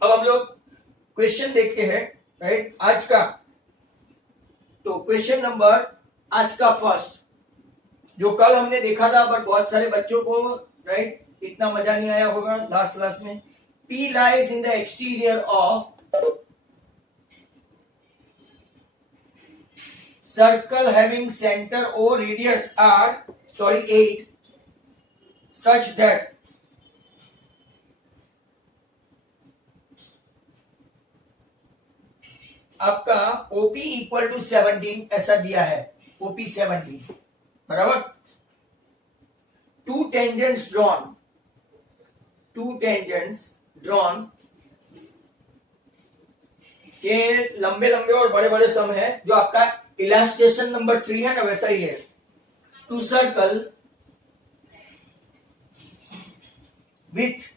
अब हम लोग क्वेश्चन देखते हैं, राइट, आज का। तो क्वेश्चन नंबर आज का फर्स्ट, जो कल हमने देखा था बट बहुत सारे बच्चों को, राइट, इतना मजा नहीं आया होगा लास्ट क्लास में। P lies in the exterior of circle having center O radius R, 8, such that आपका OP इक्वल टू 17 ऐसा दिया है, OP 17, बराबर। टू टेंजेंट्स ड्रॉन के लंबे लंबे और बड़े बड़े सम है, जो आपका इलास्ट्रेशन नंबर 3 है ना, वैसा ही है। Two circle with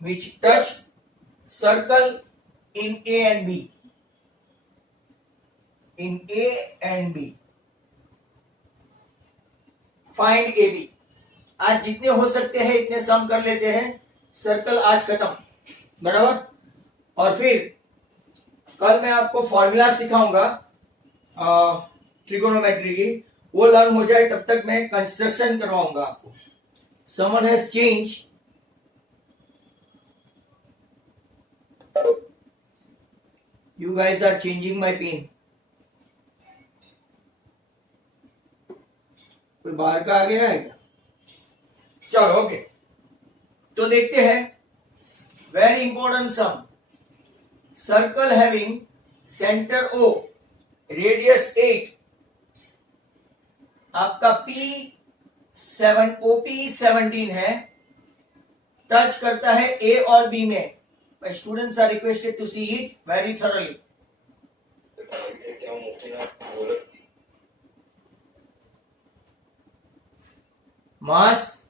which touch circle in A and B. Find AB. आज जितने हो सकते हैं इतने सम कर लेते हैं। सर्कल आज खत्म, बराबर। और फिर कल मैं आपको फॉर्मूला सिखाऊंगा ट्रिगोनोमेट्री की, वो लर्न हो जाए तब तक मैं कंस्ट्रक्शन करवाऊंगा आपको। Someone has change You guys are changing my pin. कोई बाहर का आ गया है क्या? चलो ओके, तो देखते हैं। Very important sum, circle having centre O, radius 8, आपका OP 17 है, टच करता है A और B में। My students are requested to see it very thoroughly. मास,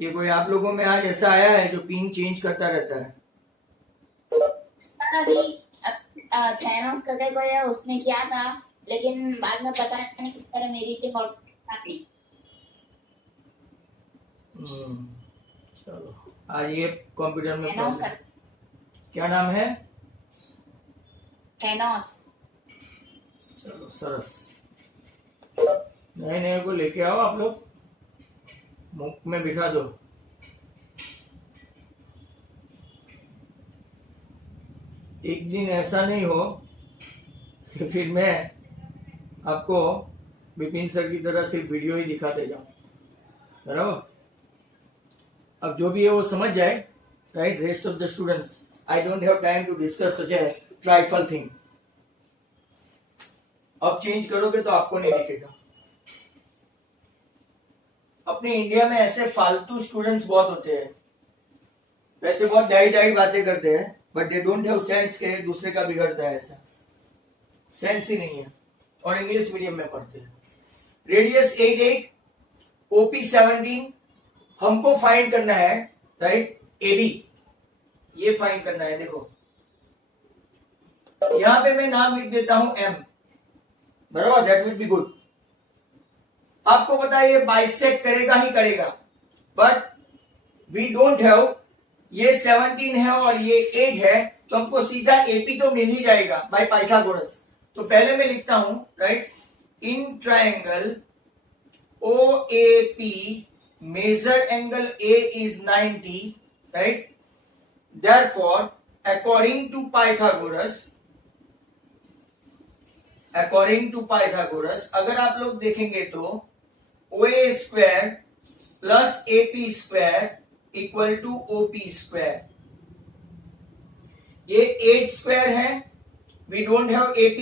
ये कोई आप लोगों में आज ऐसा आया है जो पिन चेंज करता रहता है? अभी थैनोस करके कोई है, उसने किया था, लेकिन बाद में पता नहीं किस तरह मेरी टीम और थी। चलो, आज ये कंप्यूटर में क्या नाम है? थैनोस। चलो सरस, नए नए को लेके आओ आप लोग, मुख में बिठा दो। एक दिन ऐसा नहीं हो कि फिर मैं आपको विपिन सर की तरह सिर्फ वीडियो ही दिखाते जाऊं, बराबर। अब जो भी है वो समझ जाए, right. Rest of the students, I don't have time to discuss such a trifle thing. अब चेंज करोगे तो आपको नहीं दिखेगा। अपने इंडिया में ऐसे फालतू स्टूडेंट्स बहुत होते हैं, वैसे बहुत डाई बातें करते हैं, but they don't have sense के दूसरे का बिगड़ता है, ऐसा सेंस ही नहीं है, और इंग्लिश मीडियम में पढ़ते हैं। रेडियस 8, OP 17 हमको फाइंड करना है, राइट। AB ये फाइंड करना है। देखो यहां पे मैं नाम लिख देता हूं M, बराबर, दैट विल बी गुड। आपको पता है ये बाइसेक्ट करेगा ही करेगा, बट वी डोंट हैव, ये 17 है और ये 8 है, तो हमको सीधा AP तो मिल ही जाएगा बाय पाइथागोरस। तो पहले मैं लिखता हूं, right, in triangle OAP measured angle A is 90, right? Therefore, according to Pythagoras, अगर आप लोग देखेंगे तो OA square plus AP square equal to OP square. ये 8 स्क्वायर है, वी डोंट हैव AP,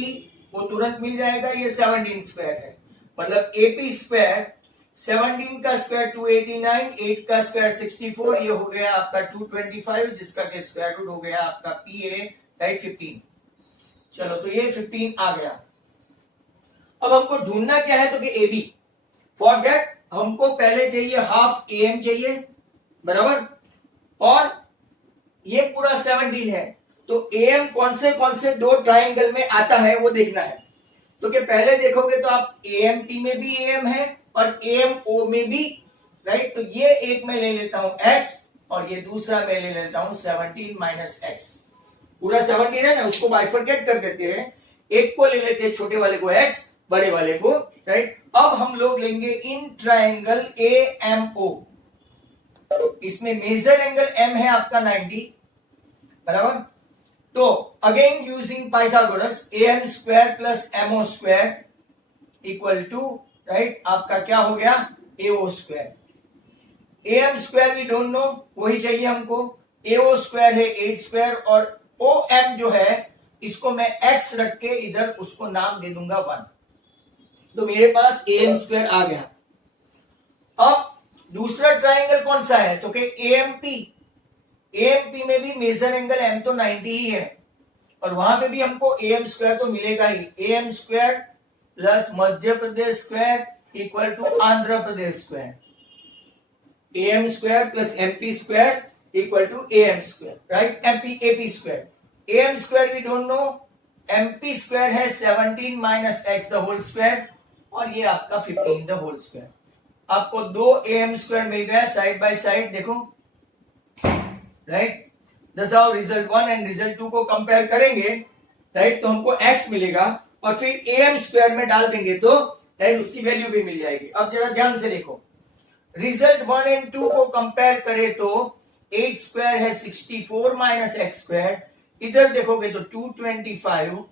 वो तुरंत मिल जाएगा। ये 17 स्क्वायर है, मतलब AP स्क्वायर 17 का स्क्वायर 289, 8 का स्क्वायर 64, ये हो गया आपका 225, जिसका के स्क्वायर रूट हो गया आपका PA, राइट, 15। चलो, तो ये 15 आ गया। अब हमको ढूंढना क्या है, तो कि AB। फॉर दैट हमको पहले चाहिए हाफ AM चाहिए, बराबर, और ये पूरा 17 है, तो AM कौन से दो ट्रायंगल में आता है वो देखना है। तो कि पहले देखोगे तो आप AMP में भी AM है और AMO में भी, राइट। तो ये एक मैं ले लेता हूं x और ये दूसरा मैं ले लेता हूं 17 माइनस x। पूरा 17 है ना, उसको बाइफरकेट कर देते हैं, एक को ले लेते हैं छोटे वाले को x, बड़े वाले को, राइट। अब हम लोग लेंगे इन ट्राइंगल AMO, इसमें मेजर एंगल M है आपका 90, बराबर। तो again using Pythagoras AM square plus MO square equal to, right, आपका क्या हो गया AO square. AM square we don't know, वही चाहिए हमको। AO स्क्वायर है 8 स्क्वायर और OM जो है इसको मैं x रख के इधर उसको नाम दे दूंगा 1। तो मेरे पास AM स्क्वायर आ गया। अब दूसरा ट्राइंगल कौन सा है, तो कि AMP में भी मेजर एंगल M तो 90 ही है और वहां पे भी हमको AM स्क्वायर तो मिलेगा ही। AM square plus Madhya Pradesh square equal to Andhra Pradesh square. AM square plus MP square equal to AM square, right. AP square, AM square we don't know, MP square है 17 minus x the whole square और ये आपका 15 the whole square. आपको 2 AM square मिल गया side by side, देखो, right. दसाओ result 1 and result 2 को compare करेंगे, right, तो हमको x मिलेगा और फिर AM स्क्वायर में डाल देंगे तो उसकी वैल्यू भी मिल जाएगी। अब जरा ध्यान से देखो, रिजल्ट 1 एंड 2 को कंपेयर करें तो 8 स्क्वायर है 64 माइनस x स्क्वायर, इधर देखोगे तो 225,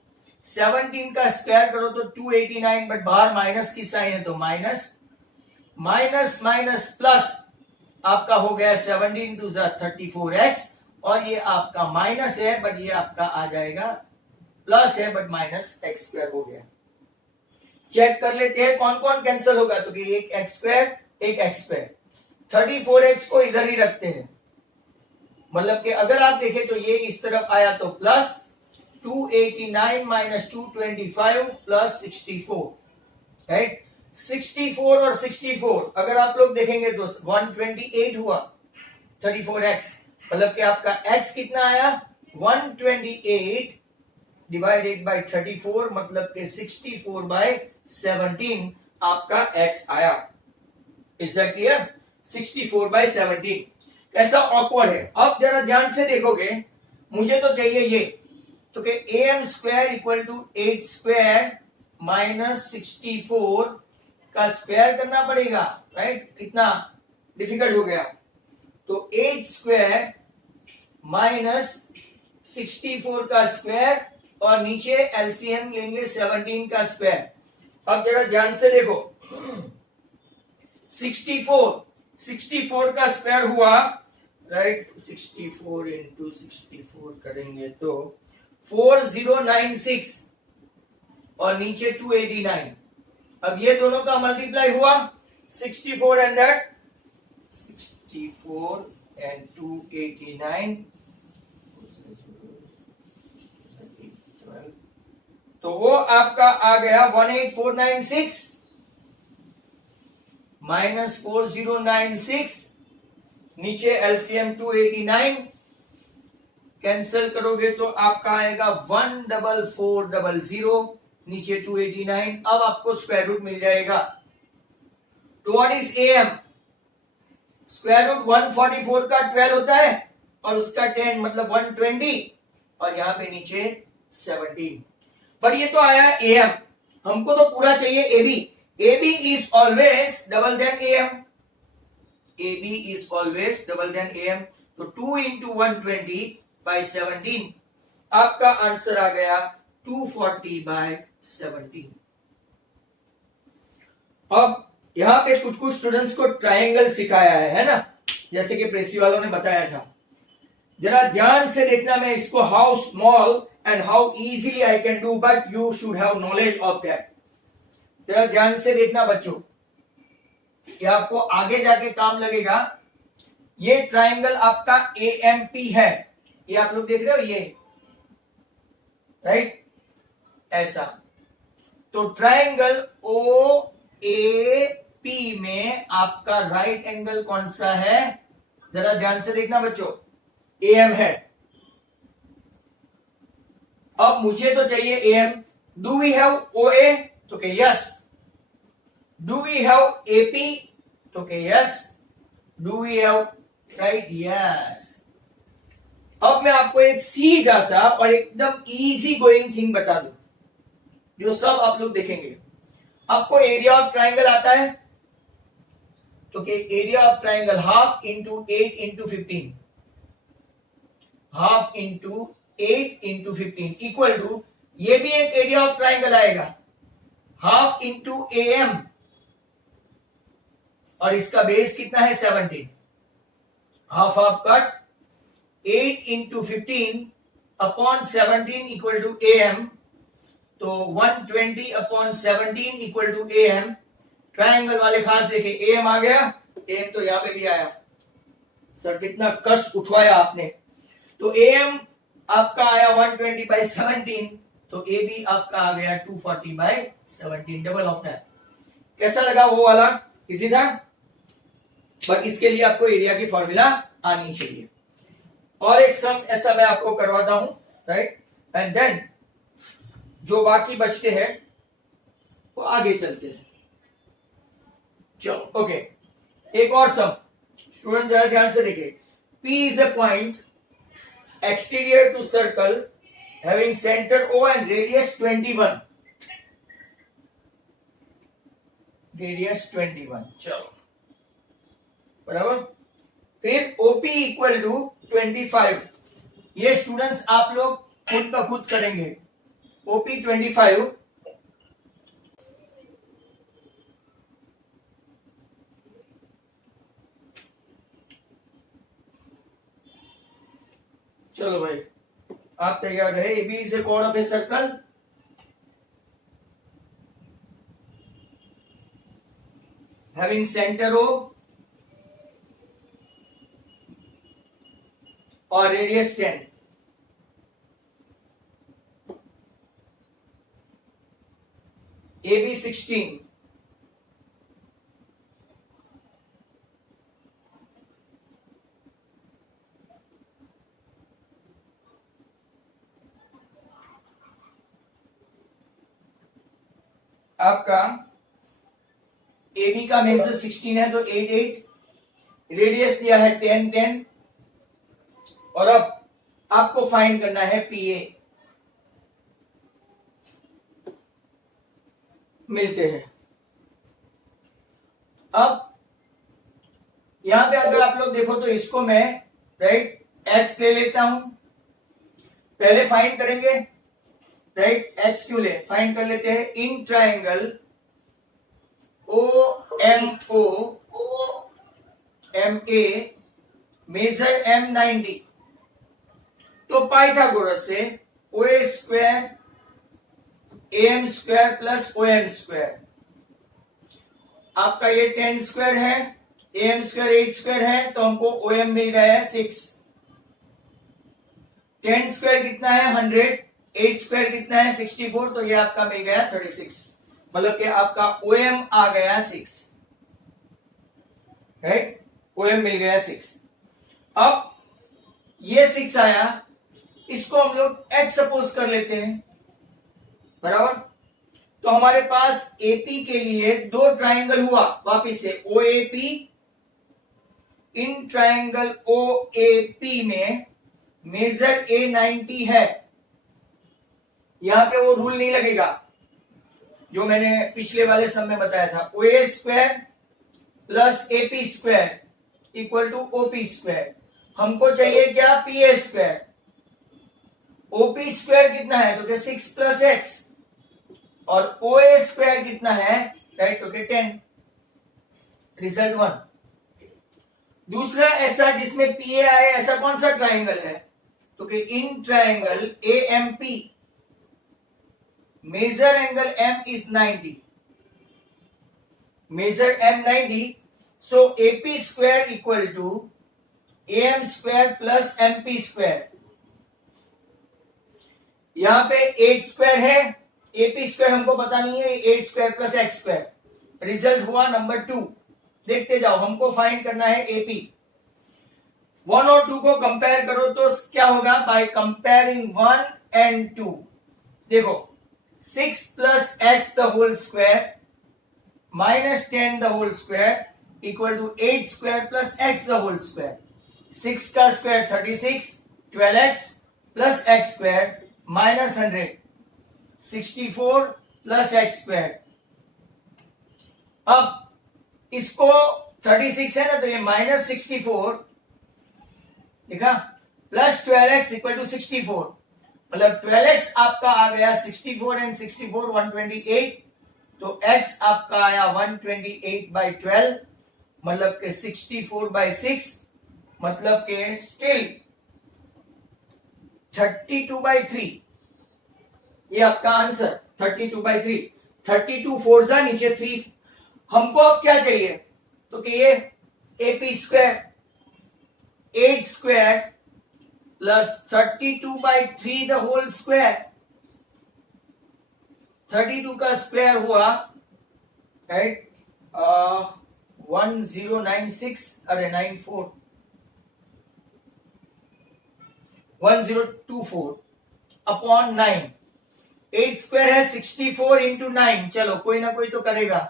17 का स्क्वायर करो तो 289, बट बाहर माइनस की साइन है तो माइनस माइनस माइनस प्लस आपका हो गया 17 टू 34x और ये आपका माइनस है बट ये आपका आ जाएगा प्लस है बट माइनस x स्क्वायर हो गया। चेक कर लेते हैं कौन कौन कैंसिल होगा, तो कि एक x स्क्वायर एक x स्क्वायर, 34x को इधर ही रखते हैं, मतलब कि अगर आप देखें तो ये इस तरफ आया तो प्लस 289 माइनस 225 प्लस 64, राइट। 64 और 64 अगर आप लोग देखेंगे तो 128 हुआ 34x, मतलब कि आपका x कितना आया 128 डिवाइडेड बाय 34, मतलब कि 64 बाय 17 आपका x आया। Is that clear? 64 बाय 17 कैसा ऑकवर्ड है। अब जरा ध्यान से देखोगे, मुझे तो चाहिए ये, तो कि AM square equal to 8 square minus 64 का स्क्वायर करना पड़ेगा, राइट। कितना डिफिकल्ट हो गया, तो 8 स्क्वायर माइनस 64 का स्क्वायर और नीचे एलसीएम लेंगे 17 का स्क्वायर। अब जरा ध्यान से देखो, 64 का स्क्वायर हुआ, राइट, 64 इंटू 64 करेंगे तो 4096 और नीचे 289। अब ये दोनों का मल्टीप्लाई हुआ 64 एंड दैट 64 एंड 289, तो वो आपका आ गया 18496 माइनस 4096, नीचे एलसीएम 289 कैंसिल करोगे तो आपका आएगा 14400, नीचे 289। अब आपको स्क्वायर रूट मिल जाएगा। तो what is AM? Square root 144 का 12 होता है और उसका 10 मतलब 120 और यहां पे नीचे 17। पर ये तो आया AM, हमको तो पूरा चाहिए AB। AB is always double than AM. AB is always double than AM. तो 2 into 120 by 17 आपका आंसर आ गया 240 by 17। अब यहां पे कुछ कुछ स्टूडेंट्स को ट्रायंगल सिखाया है ना, जैसे कि प्रेसी वालों ने बताया था। जरा ध्यान से देखना, मैं इसको how small and how easily I can do, but you should have knowledge of that. जरा ध्यान से देखना बच्चों, ये आपको आगे जाके काम लगेगा। ये ट्रायंगल आपका AMP है, ये आप लोग देख रहे हो, ये राइट, ऐसा। तो ट्रायंगल OAP में आपका राइट एंगल कौन सा है, जरा ध्यान से देखना बच्चों, AM है। अब मुझे तो चाहिए AM, do we have OA? तो के yes. Do we have AP? तो के yes. Do we have right? Yes. अब मैं आपको एक सीधा सा और एकदम इजी गोइंग थिंग बता दूं जो सब आप लोग देखेंगे. आपको एरिया ऑफ ट्राइंगल आता है? तो कि area of triangle half into 8 into 15, half into 8 into 15 equal to, ये भी एक एरिया ऑफ ट्राइंगल आएगा, हाफ इंटू AM, और इसका बेस कितना है 17. Half half cut, 8 into 15 upon 17 equal to AM, तो 120 upon 17 equal to AM. Triangle वाले खास देखे, AM आ गया, AM तो यहां पे भी आया. सर कितना कष्ट उठवाया आपने. तो AM आपका आया 120 बाई 17, तो AB आपका आ गया 240 बाई 17. डबल होता है. कैसा लगा वो वाला? इजी था. बट इसके लिए आपको एरिया की फॉर्मूला आनी चाहिए. और एक सम ऐसा मैं आपको करवाता हूं, राइट, एंड देन जो बाकी बचते हैं वो आगे चलते हैं. चलो ओके. एक और सम स्टूडेंट जरा ध्यान से देखिए. P is a point exterior to circle having center O and radius 21. Radius 21. चलो बराबर. फिर OP इक्वल टू 25. ये स्टूडेंट्स आप लोग खुद ब खुद करेंगे. OP 25. चलो भाई आप तैयार रहे. AB is a chord of a circle having center O और रेडियस 10. AB 16. आपका AB का मेजर 16 है, तो 8 8. रेडियस दिया है 10 10. और अब आपको फाइंड करना है PA. मिलते हैं. अब यहां पे अगर आप लोग देखो तो इसको मैं राइट x ले लेता हूं. पहले फाइंड करेंगे, राइट, x क्यों ले, फाइंड कर लेते हैं. In triangle OMO MA major M 90. तो पाइथागोरस से OA square AM square plus OM square, आपका ये 10 स्क्वायर है, AM स्क्वायर 8 स्क्वायर है, तो हमको OM मिल गया है 6. 10 स्क्वायर कितना है 100, 8 स्क्वायर कितना है 64, तो ये आपका मिल गया 36. मतलब कि आपका OM आ गया 6, राइट. OM मिल गया 6. अब ये 6 आया, इसको हम लोग x सपोज कर लेते हैं, बराबर. तो हमारे पास AP के लिए दो ट्राइंगल हुआ. वापिस से OAP, इन ट्राइंगल OAP में मेजर A 90 है. यहां पे वो रूल नहीं लगेगा जो मैंने पिछले वाले सम में बताया था. OA square plus AP square equal to OP square. हमको चाहिए क्या, PA स्क्वायर. OP स्क्वायर कितना है, तो 6 प्लस x, और OA स्क्वायर कितना है, राइट, तो 10. रिजल्ट 1. दूसरा ऐसा जिसमें PA आए, ऐसा कौन सा ट्राइंगल है, तो कि in triangle AMP major angle M is 90. Major M 90. So AP square equal to AM square plus MP square. यहां पे 8 स्क्वायर है, AP स्क्वायर हमको पता नहीं है, 8 square plus x square. Result हुआ नंबर 2. देखते जाओ, हमको फाइंड करना है AP. 1 और 2 को कंपेयर करो तो क्या होगा, बाय कंपेयरिंग 1 एंड 2. देखो 6 plus x the whole square minus 10 the whole square equal to 8 square plus x the whole square. 6 का square 36, 12x plus x square minus 100, 64 plus x square. अब इसको 36 है ना, तो ये माइनस 64 देखा प्लस 12x इक्वल टू 64, मतलब 12x आपका आ गया 64 एंड 64 128, तो x आपका आया 128 बाई 12, मतलब के 64 बाई 6, मतलब के स्टिल 32 बाई 3, ये आपका आंसर 32 बाई 3, 32 फोर जा नीचे 3, हमको अब क्या चाहिए, तो कि ये AP square 8 square plus 32 by 3 the whole square, 32 का स्क्वायर हुआ राइट 1096 अरे 94 1024 अपॉन 9, 8 स्क्वायर है 64 इंटू 9, चलो कोई ना कोई तो करेगा,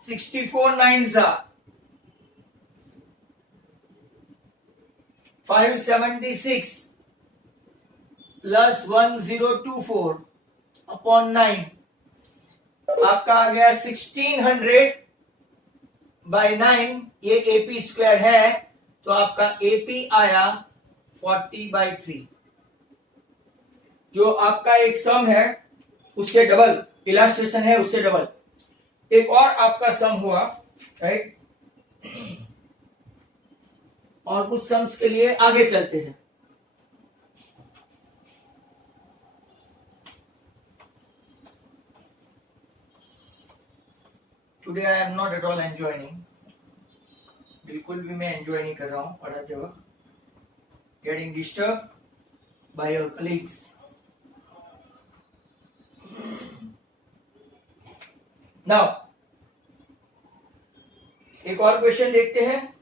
64 9 जा 576 प्लस 1024 अपॉन 9, आपका आ गया 1600 बाई 9, ये AP स्क्वायर है, तो आपका AP आया 40 बाई 3, जो आपका एक सम है उससे डबल, इलास्ट्रेशन है उससे डबल, एक और आपका सम हुआ राइट, और कुछ सम्स के लिए आगे चलते हैं। Today I am not at all enjoying, बिल्कुल भी मैं एंजॉय नहीं कर रहा हूं पढ़ाते वक्त, getting disturb by your colleagues. Now एक और क्वेश्चन देखते हैं।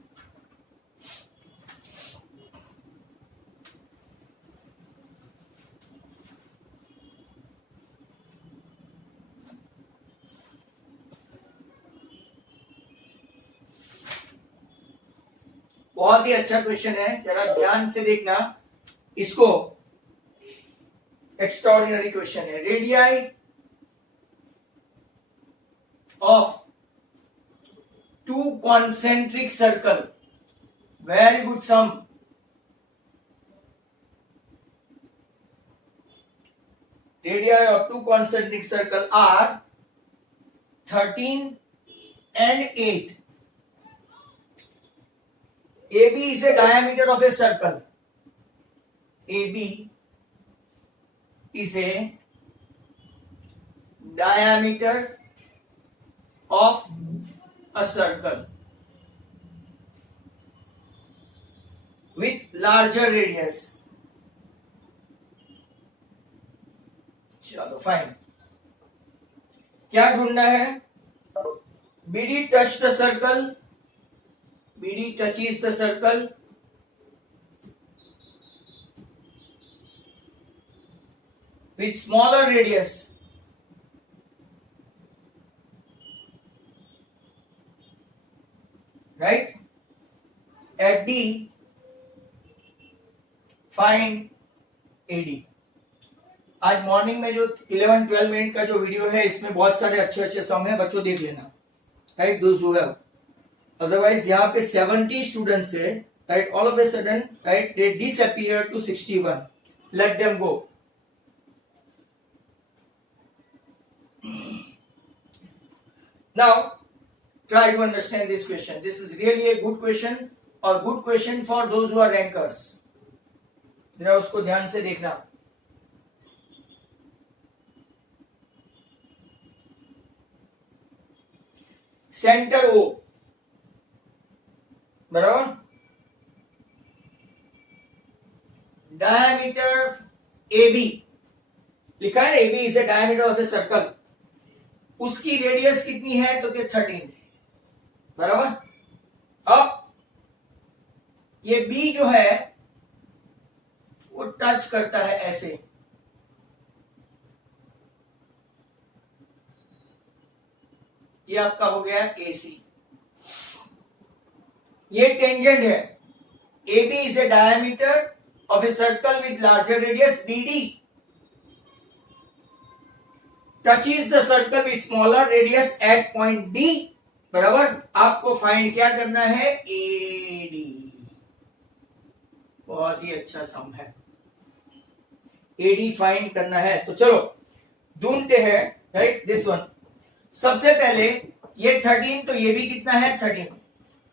बहुत ही अच्छा क्वेश्चन है, जरा ध्यान से देखना इसको, एक्स्ट्राऑर्डिनरी क्वेश्चन है। Radii of two concentric circle, very good sum, radii of two concentric circle are 13 and 8. AB is a diameter of a circle. AB is a diameter of a circle with larger radius. चलो fine, क्या ढूंढना है? BD touch the circle, BD touches the circle with smaller radius, right? At D, find AD. आज morning में जो 11-12 minute का जो video है, इसमें बहुत सारे अच्छे अच्छे सम है, बच्चों देख लेना, right? Those who have, otherwise यहाँ पे 70 स्टूडेंट्स है, right? All of a sudden, right, they disappear to 61, let them go. Now try to understand this question. This is really a good question, और good question for those who are rankers. जरा उसको ध्यान से देखना। Centre O, बराबर, diameter AB लिखा है, AB is a diameter of a circle, उसकी रेडियस कितनी है? तो कि 13, बराबर। अब ये B जो है वो टच करता है ऐसे, ये आपका हो गया AC। ये टेंजेंट है। AB is a diameter of a circle with larger radius BD touches the circle with smaller radius at point D। बराबर, आपको फाइंड क्या करना है? AD। बहुत ही अच्छा सम है, AD फाइंड करना है। तो चलो ढूंढते हैं, राइट, दिस वन। सबसे पहले ये 13, तो ये भी कितना है? 13,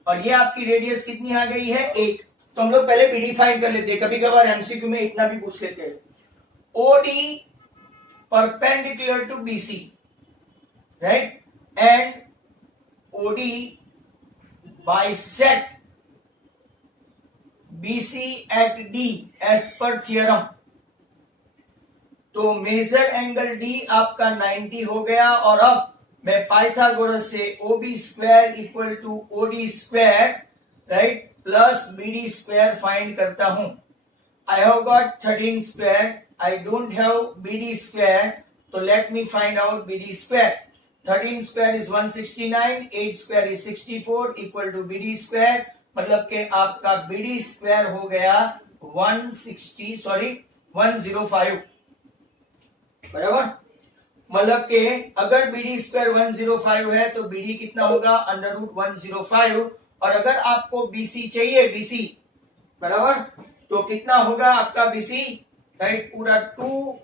और ये आपकी रेडियस कितनी आ गई है? 1। तो हम लोग पहले BD फाइंड कर लेते हैं, कभी कभार एमसीक्यू में इतना भी पूछ लेते हैं। OD perpendicular to BC, right, and OD bisect BC at D as per theorem। तो मेजर एंगल D आपका 90 हो गया, और अब मैं पाइथागोरस से OB square equal to OD square, right, plus BD square find करता हूं। I have got 13 square, I don't have BD square, so let me find out BD square। 13 square is 169, 8 square is 64 equal to BD square, मतलब कि आपका BD square हो गया 105। बराबर, मतलब कि अगर BD square 105 है तो BD कितना होगा? √105। और अगर आपको BC चाहिए, BC, बराबर, तो कितना होगा आपका BC? राइट, पूरा 2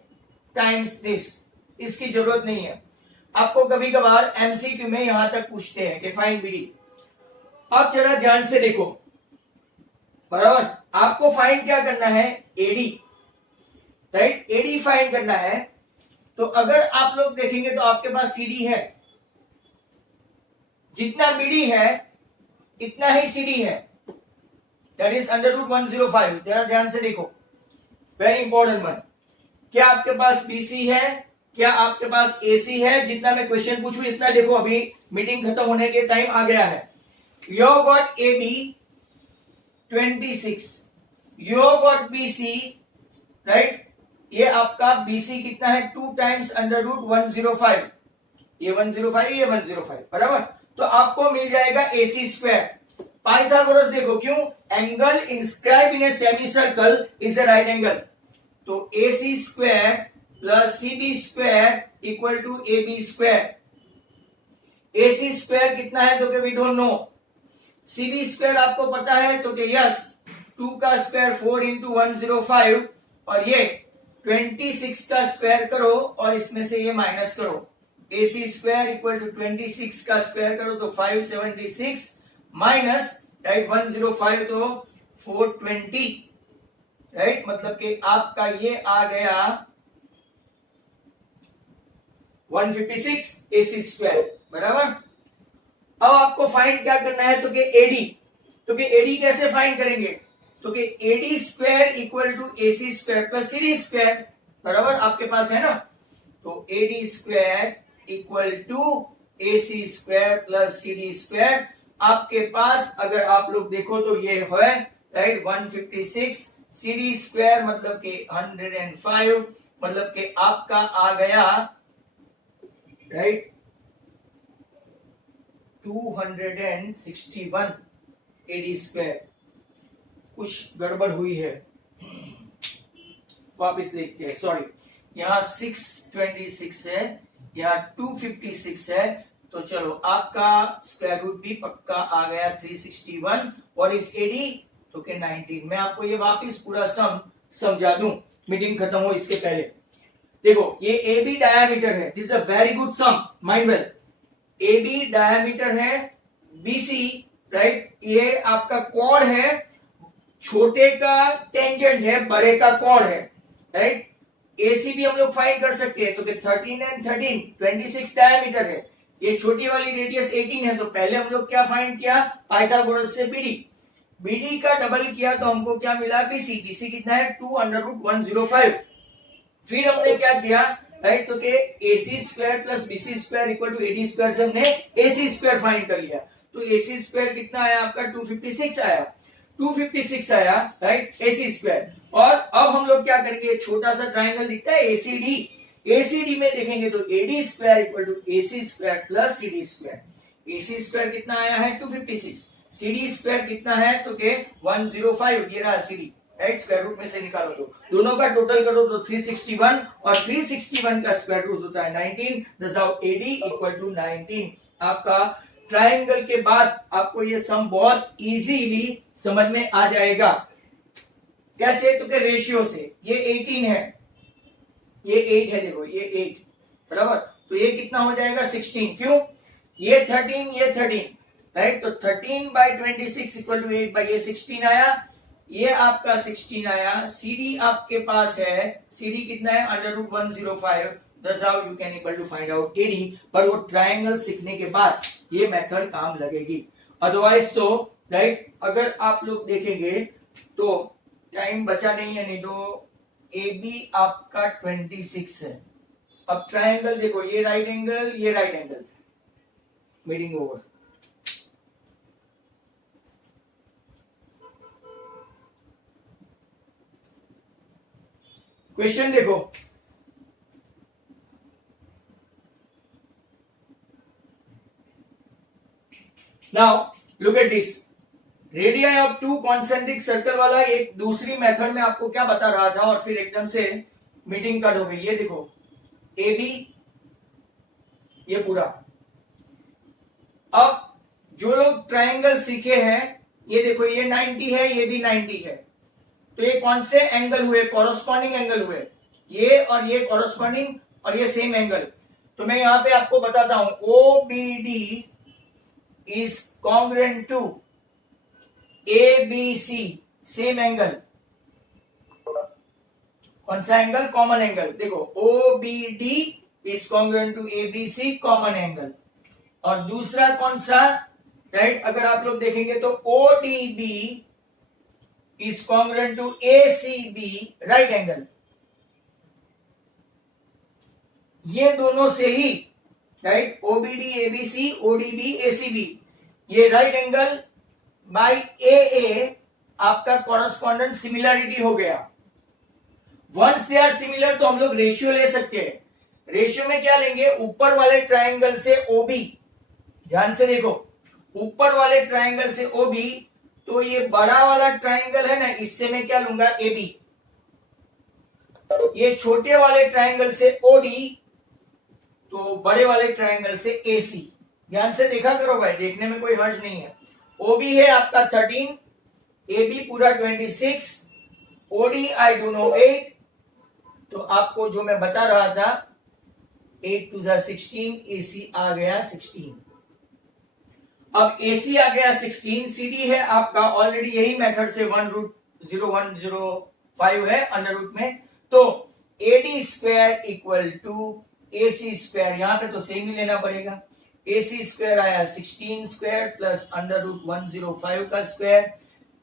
टाइम्स दिस। इसकी जरूरत नहीं है, आपको कभी कभार एमसीक्यू में यहां तक पूछते हैं कि फाइंड BD। अब जरा ध्यान से देखो, बराबर, आपको फाइंड क्या करना है? AD, राइट, AD फाइंड करना है। तो अगर आप लोग देखेंगे तो आपके पास CD है, जितना BD है इतना ही CD है, दैट इज √105। जरा ध्यान से देखो, वेरी इंपॉर्टेंट वन। क्या आपके पास BC है? क्या आपके पास AC है? जितना मैं क्वेश्चन पूछूं इतना देखो, अभी मीटिंग खत्म होने के टाइम आ गया है। You got AB 26, you got BC, right, ये आपका BC कितना है? 2 टाइम्स √105। ये 105, ये 105, बराबर। तो आपको मिल जाएगा AC स्क्वायर। पाइथागोरस देखो, क्यों? Angle inscribe in a semi circle is a right angle. तो AC square plus CB square equal to AB square. AC square कितना है? तो we don't know. CB square आपको पता है, तो कि यस, 2 का स्क्वायर 4 इंटू 105, और ये 26 का स्क्वायर करो और इसमें से ये माइनस करो। AC स्क्वायर इक्वल टू 26 का स्क्वायर करो तो 576 माइनस, राइट, 105 तो 420, राइट, मतलब कि आपका ये आ गया 156 AC स्क्वायर, बराबर। अब आपको फाइंड क्या करना है? तो कि AD, तो कि AD कैसे फाइंड करेंगे? तो कि AD square equal to AC square plus CD square, बराबर, आपके पास है ना। तो AD square equal to AC square plus CD square. आपके पास अगर आप लोग देखो तो ये है, राइट, 156, CD स्क्वायर मतलब कि 105, मतलब कि आपका आ गया, राइट, 261 AD स्क्वायर। कुछ गड़बड़ हुई है, वापिस देखते हैं। सॉरी, यहाँ 626 है, यहाँ 256 है, तो चलो आपका स्क्वायर रूट भी पक्का आ गया 361। और इस AD तो के 19। मैं आपको ये वापिस पूरा सम समझा दूं, मीटिंग खत्म हो इसके पहले। देखो, ये AB डायमीटर है, this is a very good sum, mind well. AB diameter है, BC, राइट, ये आपका कॉर्ड है, छोटे का टेंजेंट है, बड़े का कॉर्ड है, राइट। AC भी हम लोग फाइंड कर सकते हैं, तो 13 एंड 13 26 डायमीटर है, ये छोटी वाली रेडियस 18 है। तो पहले हम लोग क्या फाइंड किया? पाइथागोरस से BD का डबल किया तो हमको क्या मिला? BC कितना है? 2 √105। फिर हमने क्या किया, राइट, तो कि AC square plus BC square equal to AD square से हमने AC स्क्वायर फाइंड कर लिया। तो AC स्क्वायर कितना आया आपका? 256 आया, 256 आया, राइट, AC स्क्वायर। और अब हम लोग क्या करेंगे? छोटा सा ट्राइंगल दिखता है ACD, एसीडी में देखेंगे तो AD square equal to AC square plus CD square. AC square कितना आया है 256, सीडी स्क्वायर कितना है तो के 105, ये रहा सीडी, राइट। स्क्वायर रूट में से निकालो तो दोनों का टोटल करो तो 361 और 361 का स्क्वायर रूट होता है 19, दस आओ एडी इक्वल टू 19। आपका ट्रायंगल के बाद आपको ये सम बहुत इजीली समझ में आ जाएगा। कैसे तो के रेशियो से, ये 18 है, ये 8 है, देखो ये 8 बराबर, तो ये कितना हो जाएगा 16, क्यों ये 13 ये 13, राइट। तो 13 बाई 26 इक्वल टू 8 बाई ये 16 आया, ये आपका 16 आया। सीडी आपके पास है, सीडी कितना है अंडर रूट 105, दस how you can equal to find out AD. पर वो ट्रायंगल सीखने के बाद ये मेथड काम लगेगी, अदरवाइज तो राइट अगर आप लोग देखेंगे तो टाइम बचा नहीं है, नहीं तो ए बी आपका 26 है। अब ट्रायंगल देखो, ये राइट एंगल ये right angle, meeting over. Question देखो, now look at this, radii of two concentric circle वाला एक दूसरी मेथड में आपको क्या बता रहा था और फिर एकदम से मीटिंग कट हो गई। ये देखो ए बी, ये पूरा। अब जो लोग ट्रायंगल सीखे हैं, ये देखो ये 90 है, ये भी 90 है, तो ये कौन से एंगल हुए, कॉरस्पॉन्डिंग एंगल हुए, ये और ये कॉरस्पॉन्डिंग और ये सेम एंगल। तो मैं यहां पे आपको बताता हूं, O B D is congruent to ABC, same angle. कौन सा एंगल, कॉमन एंगल। देखो OBD is congruent to ABC, common angle. और दूसरा कौन सा, राइट, अगर आप लोग देखेंगे तो ODB is congruent to ACB, right angle. ये दोनों से ही, right, OBD ABC, ODB ACB, ये राइट एंगल बाई AA आपका कॉरस्पॉन्डेंट सिमिलरिटी हो गया। वंस दे आर सिमिलर तो हम लोग रेशियो ले सकते हैं। रेशियो में क्या लेंगे, ऊपर वाले ट्रायंगल से OB, ध्यान से देखो, ऊपर वाले ट्रायंगल से OB, तो ये बड़ा वाला ट्रायंगल है ना, इससे मैं क्या लूंगा AB। ये छोटे वाले ट्रायंगल से OD, तो बड़े वाले ट्रायंगल से AC। ध्यान से देखा करो भाई, देखने में कोई हर्ज नहीं है। OB है आपका 13, AB पूरा 26, OD आई डू नो 8, तो आपको जो मैं बता रहा था 8 to 16, AC आ गया 16। अब AC आ गया 16, CD है आपका ऑलरेडी यही मेथड से 1√0105 है अंडर रूट में, तो AD square equal to AC square, यहां पे तो सेम ही लेना पड़ेगा। AC स्क्वायर आया 16 स्क्वायर प्लस अंडर रूट 105 का स्क्वायर,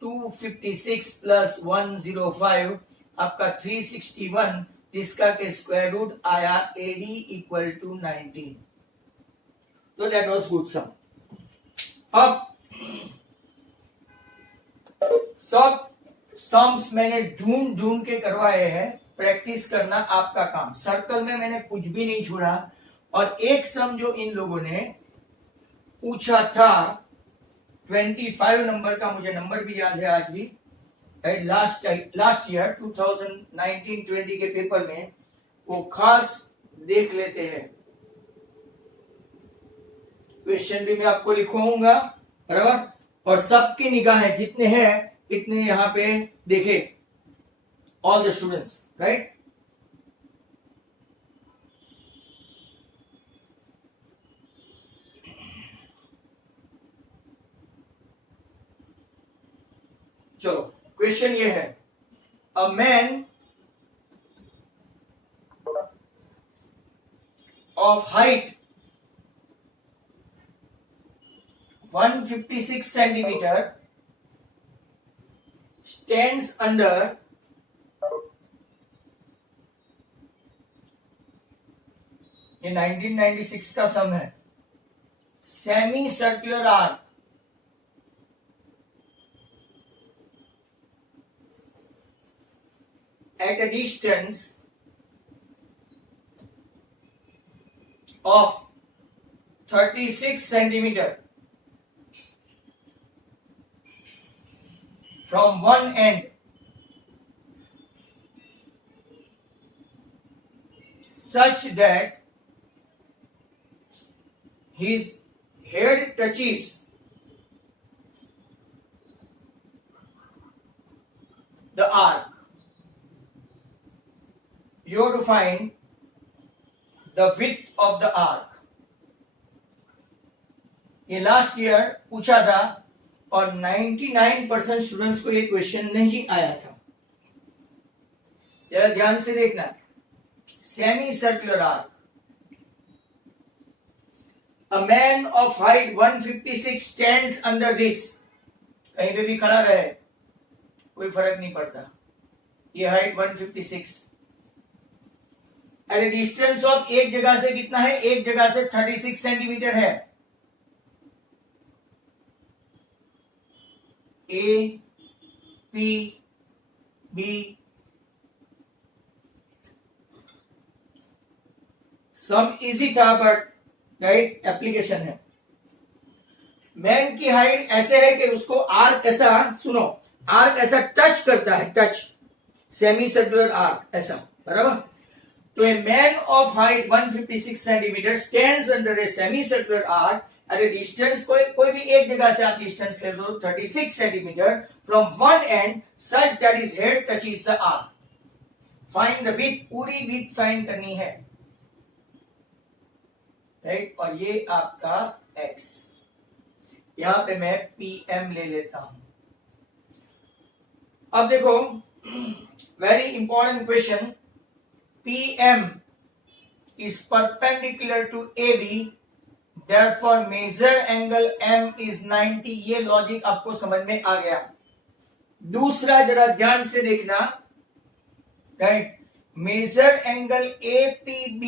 256 प्लस 105 आपका 361, जिसका के स्क्वायर रूट आया AD इक्वल टू 19। तो दैट वाज गुड सम। अब सब सम्स मैंने ढूंढ ढूंढ के करवाए हैं, प्रैक्टिस करना आपका काम। सर्कल में मैंने कुछ भी नहीं छोड़ा। और एक सम जो इन लोगों ने पूछा था 25 नंबर का, मुझे नंबर भी याद है आज भी, लास्ट ईयर 2019-20 के पेपर में, वो खास देख लेते हैं। क्वेश्चन भी मैं आपको लिखवाऊंगा, बराबर, और सबकी निगाहें जितने हैं इतने यहां पे देखे, ऑल द स्टूडेंट्स, राइट। चलो क्वेश्चन ये है, a man of height 156 centimetre stands under ये 1996 का सम है, semi circular arc at a distance of 36 centimeter from one end such that his head touches the arc. You have to find the width of the arc. ये last year पूछा था और 99% students को ये question नहीं आया था. जरा ध्यान से देखना. Semi circular arc. A man of height 156 stands under this. कहीं पे भी खड़ा रहे कोई फर्क नहीं पड़ता. ये height 156 at a distance of एक जगह से कितना है? एक जगह से 36 सेंटीमीटर है. A P B sum easy था बट राइट एप्लीकेशन है. मैन की हाइट ऐसे है कि उसको आर्क ऐसा, सुनो, आर्क ऐसा टच करता है, टच, सेमी सर्कुलर आर्क ऐसा, बराबर. तो a man of height 156 centimetre stands under a semi circular arc eight a distance, कोई भी एक जगह से आप डिस्टेंस ले दो 36 centimetre from one and such that his head touches the arc. Find the width, पूरी विड्थ फाइंड करनी है, राइट. और ये आपका x. यहां पे मैं pm ले लेता हूं. अब देखो, very important question. PM is perpendicular to AB, therefore measure angle M is 90. ये लॉजिक आपको समझ में आ गया. दूसरा जरा ध्यान से देखना, right. Major angle APB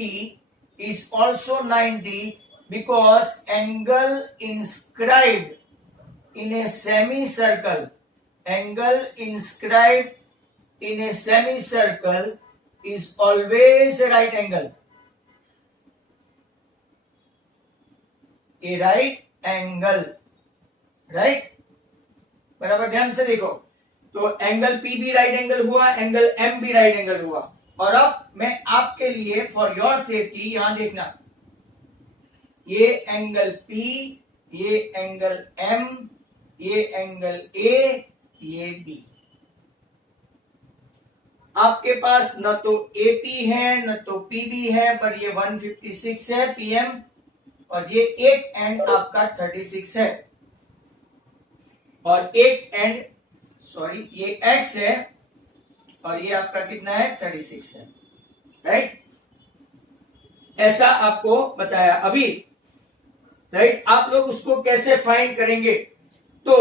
is also 90 because angle inscribed in a semicircle, angle inscribed in a semicircle is always a right angle. A right angle, right? बराबर ध्यान से देखो. तो एंगल P भी राइट एंगल हुआ, एंगल M भी right angle हुआ. और अब मैं आपके लिए फॉर योर सेफ्टी यहां देखना, ये एंगल P, ये एंगल M, ये एंगल A, ये B. आपके पास न तो AP है न तो PB है, पर ये 156 है PM, और ये एक एंड आपका 36 है, और एक एंड सॉरी ये X है, और ये आपका कितना है? 36 है, राइट. ऐसा आपको बताया अभी, राइट. आप लोग उसको कैसे फाइंड करेंगे? तो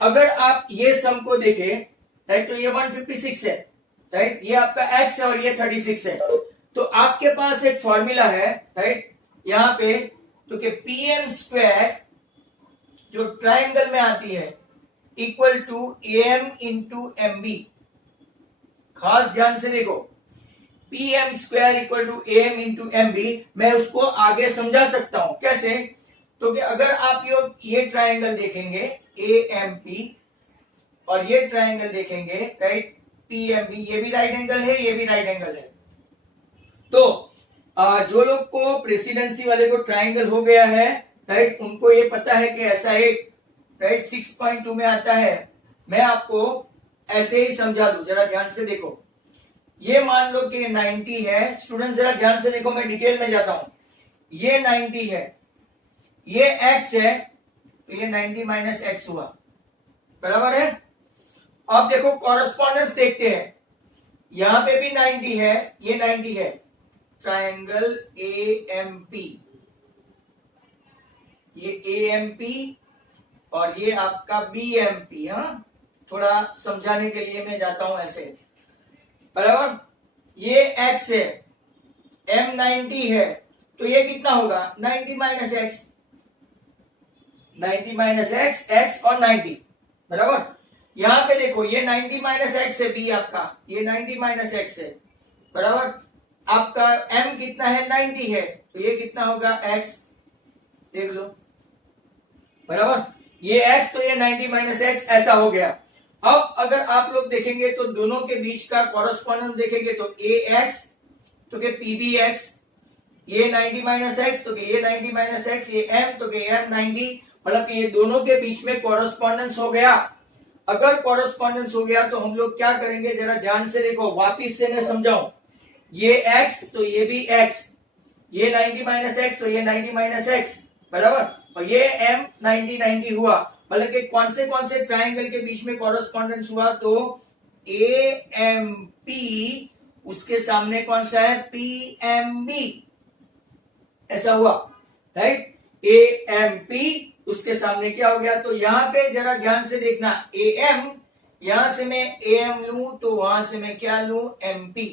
अगर आप ये सम को देखें, राइट, तो ये 156 है, राइट, ये आपका x है और ये 36 है. तो आपके पास एक फॉर्मूला है, राइट, यहां पे, तो कि PM स्क्वायर जो ट्राइंगल में आती है equal to AM into MB. खास ध्यान से देखो, PM square equal to AM into MB. मैं उसको आगे समझा सकता हूं कैसे? तो कि अगर आप ये ट्राइंगल देखेंगे AMP और ये ट्राइंगल देखेंगे, राइट, PMB, ये भी राइट एंगल है, ये भी राइट एंगल है. तो जो लोग को प्रेसिडेंसी वाले को ट्राइंगल हो गया है, राइट, उनको ये पता है कि ऐसा एक, राइट, 6.2 में आता है. मैं आपको ऐसे ही समझा दूं, जरा ध्यान से देखो. ये मान लो कि 90 है. स्टूडेंट जरा ध्यान से देखो, मैं डिटेल में जाता हूं. ये 90 है, ये x है, तो ये 90 माइनस एक्स हुआ, बराबर है. अब देखो कॉरेस्पॉन्डेंस देखते हैं. यहां पे भी 90 है, ये 90 है. ट्राइंगल AMP, ये AMP और ये आपका BMP. हाँ, थोड़ा समझाने के लिए मैं जाता हूं ऐसे, बराबर. ये x है, M 90 है, तो ये कितना होगा? 90 minus x, 90 minus x, x और 90, बराबर. यहां पे देखो, ये 90 माइनस एक्स है B आपका, ये 90 माइनस एक्स है, बराबर. आपका m कितना है 90 है, तो ये कितना होगा x, देख लो बराबर, ये x तो ये 90 माइनस एक्स ऐसा हो गया। अब अगर आप लोग देखेंगे तो दोनों के बीच का कॉरेस्पॉन्डेंस देखेंगे तो ax तो के pbx, ये 90 माइनस एक्स तो ये 90 माइनस एक्स, ये m तो के m 90, मतलब कि ये दोनों के बीच में कॉरेस्पॉन्डेंस हो गया। अगर कॉरेस्पॉन्डेंस हो गया तो हम लोग क्या करेंगे, जरा ध्यान से देखो, वापिस से मैं समझाऊं, ये x तो ये भी x, ये 90 माइनस एक्स तो ये 90 माइनस एक्स बराबर, और ये m 90 90 हुआ, मतलब कि कौन से ट्राइंगल के बीच में कॉरेस्पॉन्डेंस हुआ, तो AMP उसके सामने कौन सा है, PMB, ऐसा हुआ राइट। AMP उसके सामने क्या हो गया, तो यहां पे जरा ध्यान से देखना, AM यहां से मैं AM लूं तो वहां से मैं क्या लूं, MP,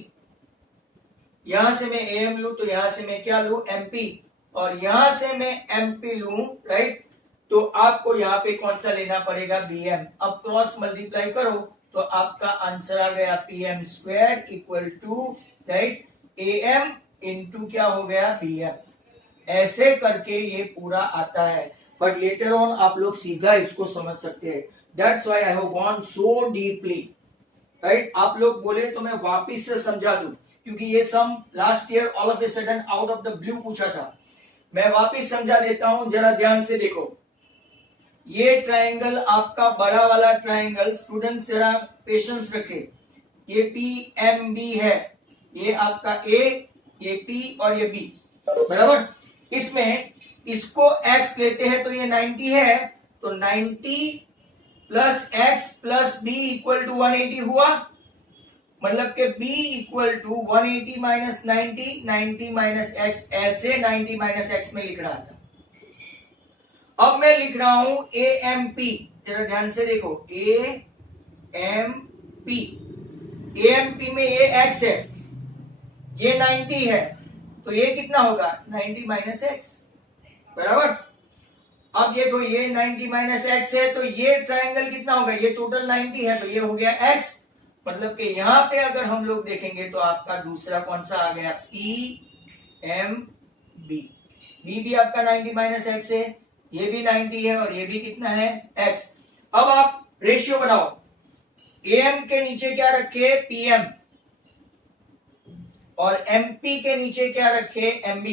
यहां से मैं AM लूं तो यहां से मैं क्या लूं, MP, और यहां से मैं MP लूं राइट, तो आपको यहां पे कौन सा लेना पड़ेगा, BM। अब क्रॉस मल्टीप्लाई करो तो आपका आंसर आ गया PM square equal to right AM into क्या हो गया, BM। ऐसे करके ये पूरा आता है, बट लेटर ऑन आप लोग सीधा इसको समझ सकते हैं। That's why I have gone so deeply right. आप लोग बोले तो मैं वापिस से समझा दूं, क्योंकि ये sum last year all of a sudden out of the blue पूछा था। मैं वापिस समझा देता हूं, जरा ध्यान से देखो। ये ट्राइंगल आपका बड़ा वाला ट्राइंगल, स्टूडेंट्स जरा पेशेंस रखे, ये PMB है, ये आपका A, ये P और ये B बराबर। इसमें इसको x लेते हैं तो ये 90 है, तो 90 plus x plus b equal to 180 हुआ, मतलब के b equal to 180 minus 90, 90 minus x, ऐसे 90 माइनस x में लिख रहा था। अब मैं लिख रहा हूं AMP, जरा ध्यान से देखो, AMP, AMP में ये x है, ये 90 है, तो ये कितना होगा, 90 माइनस एक्स बराबर। अब देखो ये 90 माइनस एक्स है, तो ये ट्राइंगल कितना होगा, ये टोटल 90 है, तो ये हो गया x, मतलब कि यहां पे अगर हम लोग देखेंगे तो आपका दूसरा कौन सा आ गया, PMB। B भी आपका 90 माइनस एक्स है, ये भी 90 है, और ये भी कितना है, x। अब आप रेशियो बनाओ, AM के नीचे क्या रखे, PM, और MP के नीचे क्या रखे, MB,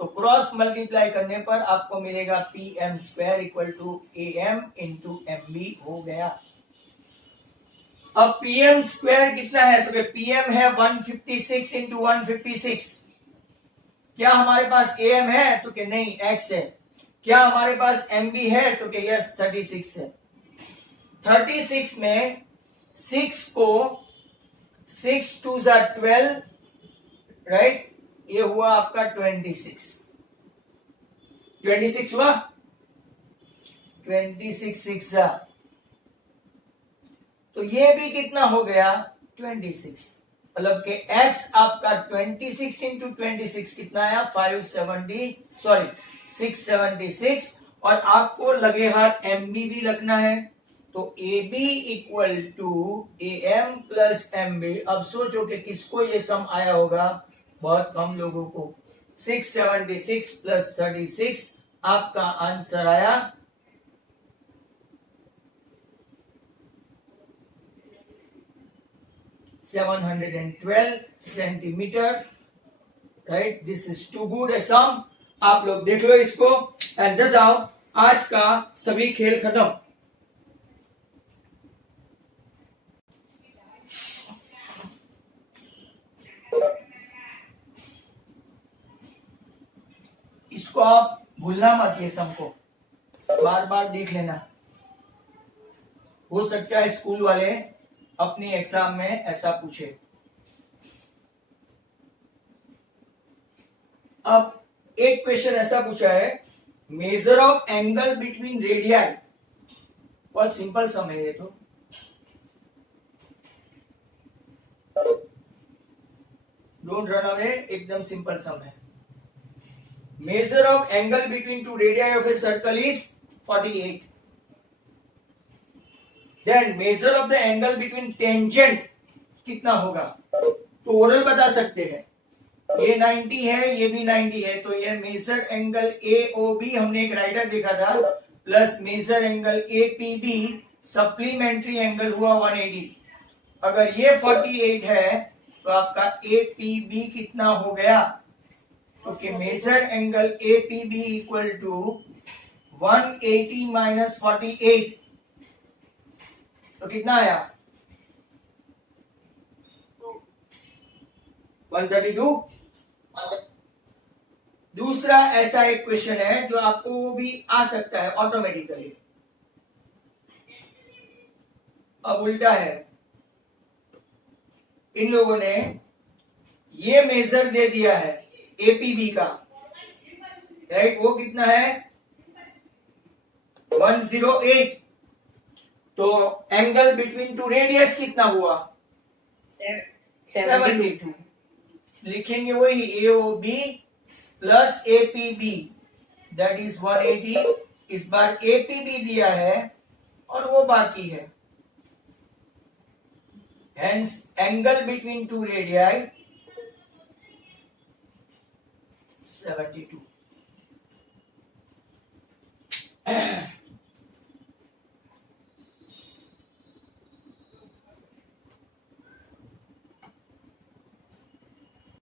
तो क्रॉस मल्टीप्लाई करने पर आपको मिलेगा PM square equal to AM into MB हो गया। अब PM स्क्वायर कितना है, तो PM है 156 इंटू 156। क्या हमारे पास AM है, तो कि नहीं, X है। क्या हमारे पास MB है, तो कि यस 36 है। 36 में 6 को 6 2 12 राइट, ये हुआ आपका 26 हुआ, 26 6 तो ये भी कितना हो गया, 26, मतलब कि x आपका 26 इंटू 26 कितना आया, 676, और आपको लगे हाथ MB भी लगना है, तो AB equal to AM plus MB। अब सोचो कि किसको ये सम आया होगा, बहुत कम लोगों को। 676 प्लस 36 आपका आंसर आया 712 centimetre right. This is too good a sum, आप लोग देख लो इसको। एंड दस आओ, आज का सभी खेल खत्म। इसको आप भूलना मत, ये सम को बार बार देख लेना। हो सकता है स्कूल वाले अपनी एग्जाम में ऐसा पूछे। अब एक क्वेश्चन ऐसा पूछा है, measure of angle between radii. बहुत सिंपल सम है ये तो। डोंट रन अवे, एकदम सिंपल सम है। Measure of angle between two radii of a circle is 48. Then measure of the angle between tangent कितना होगा, तो ओरल बता सकते हैं। ये 90 है, ये भी 90 है, तो ये मेजर एंगल AOB हमने एक राइटर देखा था plus major angle APB supplementary angle हुआ 180। अगर ये 48 है तो आपका APB कितना हो गया? Okay, major angle APB equal to 180 minus 48, तो कितना आया? 132। दूसरा ऐसा एक क्वेश्चन है जो आपको वो भी आ सकता है ऑटोमेटिकली। अब उल्टा है, इन लोगों ने ये मेजर दे दिया है एपीबी का, राइट? वो कितना है? 108। तो एंगल बिटवीन टू रेडियस कितना हुआ? 72। लिखेंगे वही AOB plus APB that is 180। इस बार APB दिया है और वो बाकी है, hence angle between two radii 72।